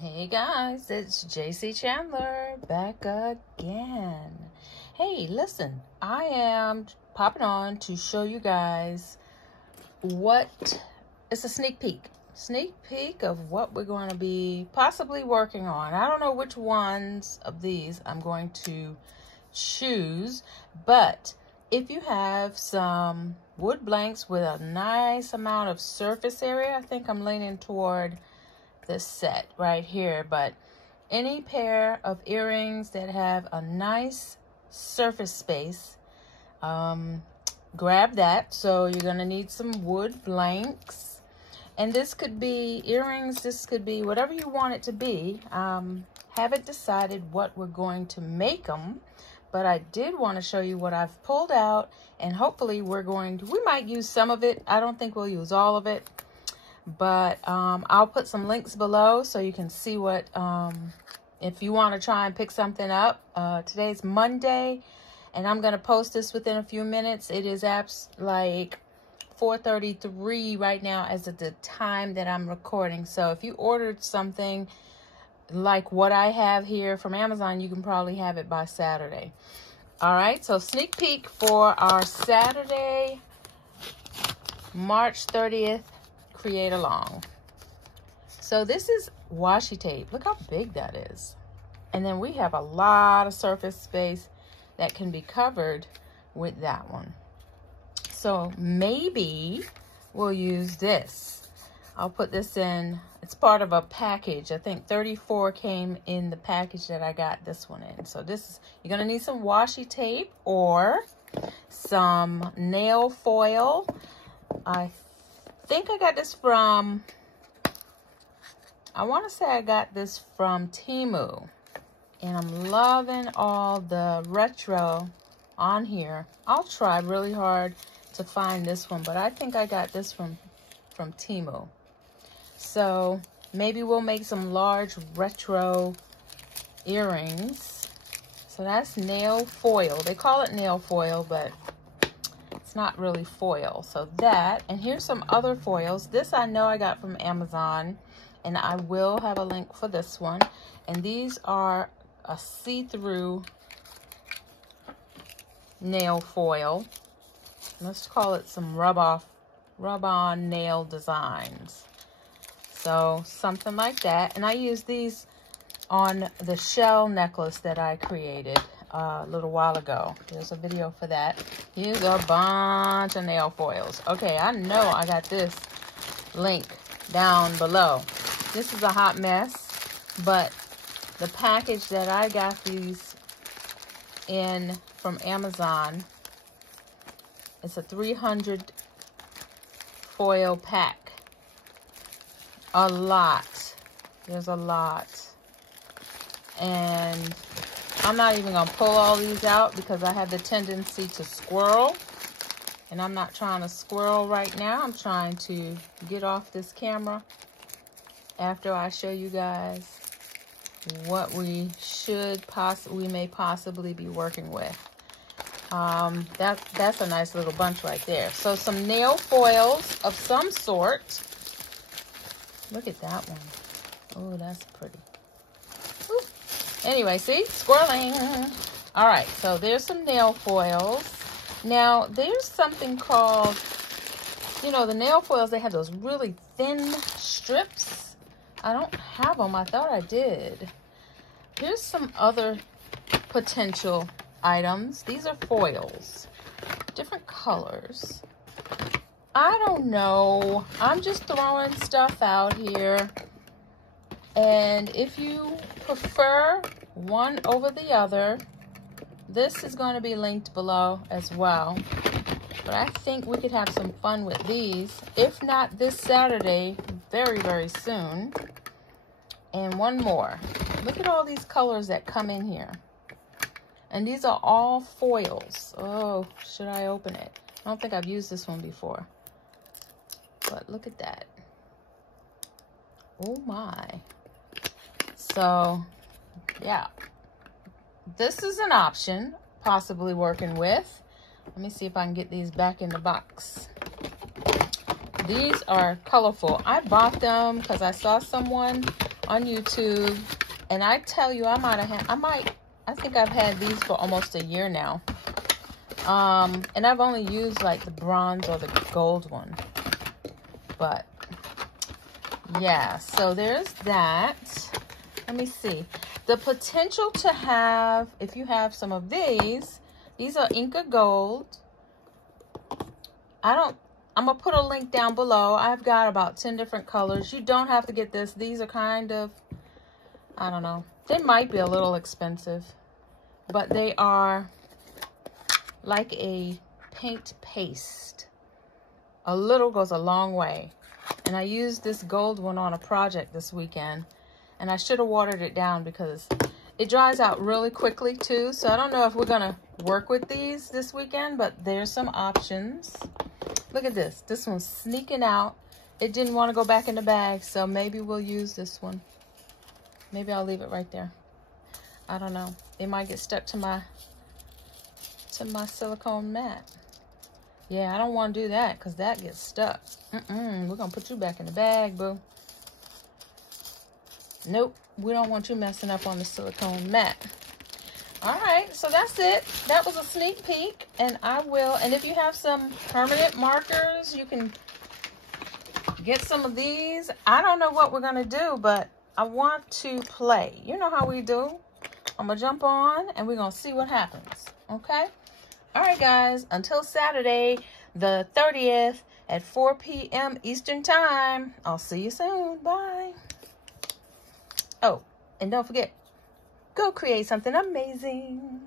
Hey guys, it's JayCee Chandler back again. Hey, listen, I am popping on to show you guys what it's a sneak peek of what we're going to be possibly working on. I don't know which ones of these I'm going to choose, but if you have some wood blanks with a nice amount of surface area, I think I'm leaning toward this set right here. But any pair of earrings that have a nice surface space, grab that. So you're gonna need some wood blanks, and this could be earrings, this could be whatever you want it to be. Haven't decided what we're going to make them, but I did want to show you what I've pulled out, and hopefully we might use some of it. I don't think we'll use all of it, but I'll put some links below so you can see what, if you want to try and pick something up. Today's Monday, and I'm going to post this within a few minutes. It is like 4:33 right now as of the time that I'm recording. So if you ordered something like what I have here from Amazon, you can probably have it by Saturday. All right, so sneak peek for our Saturday, March 30th create along. So this is washi tape. Look how big that is. And then we have a lot of surface space that can be covered with that one. So maybe we'll use this. I'll put this in. It's part of a package. I think 34 came in the package that I got this one in. So this is, you're gonna need some washi tape or some nail foil. I think I got this from, I want to say I got this from Temu, and I'm loving all the retro on here. I'll try really hard to find this one, but I think I got this from Temu. So maybe we'll make some large retro earrings. So that's nail foil. They call it nail foil, but it's not really foil. So that, and here's some other foils. This I know I got from Amazon, and I will have a link for this one. And these are a see-through nail foil. Let's call it some rub-on nail designs. So something like that. And I use these on the shell necklace that I created a little while ago. There's a video for that. Here's a bunch of nail foils. Okay, I know I got this link down below. This is a hot mess, but the package that I got these in from Amazon, it's a 300 foil pack. A lot. There's a lot. And I'm not even going to pull all these out because I have the tendency to squirrel. And I'm not trying to squirrel right now. I'm trying to get off this camera after I show you guys what we may possibly be working with. That's a nice little bunch right there. So some nail foils of some sort. Look at that one. Oh, that's pretty. Woo. Anyway, see? Swirling. All right, so there's some nail foils. Now, there's something called, you know, the nail foils, they have those really thin strips. I don't have them. I thought I did. Here's some other potential items. These are foils. Different colors. I don't know. I'm just throwing stuff out here. And if you prefer one over the other, this is going to be linked below as well. But I think we could have some fun with these. If not this Saturday, very, very soon. And one more. Look at all these colors that come in here. And these are all foils. Oh, should I open it? I don't think I've used this one before. But look at that. Oh my. So, yeah. This is an option, possibly working with. Let me see if I can get these back in the box. These are colorful. I bought them because I saw someone on YouTube, and I tell you, I think I've had these for almost a year now. And I've only used like the bronze or the gold one. But yeah, so there's that. Let me see. The potential to have, if you have some of these are Inca Gold. I'm gonna put a link down below. I've got about 10 different colors. You don't have to get this. These are kind of, I don't know. They might be a little expensive, but they are like a paint paste. A little goes a long way. And I used this gold one on a project this weekend, and I should have watered it down because it dries out really quickly too. So I don't know if we're gonna work with these this weekend, but there's some options. Look at this. This one's sneaking out. It didn't want to go back in the bag, so maybe we'll use this one. Maybe I'll leave it right there. I don't know. It might get stuck to my silicone mat. Yeah, I don't want to do that because that gets stuck. We're going to put you back in the bag, boo. Nope, we don't want you messing up on the silicone mat. All right, so that's it. That was a sneak peek, and and if you have some permanent markers, you can get some of these. I don't know what we're going to do, but I want to play. You know how we do. I'm going to jump on, and we're going to see what happens, okay? All right, guys, until Saturday, the 30th at 4 p.m. Eastern Time. I'll see you soon. Bye. Oh, and don't forget, go create something amazing.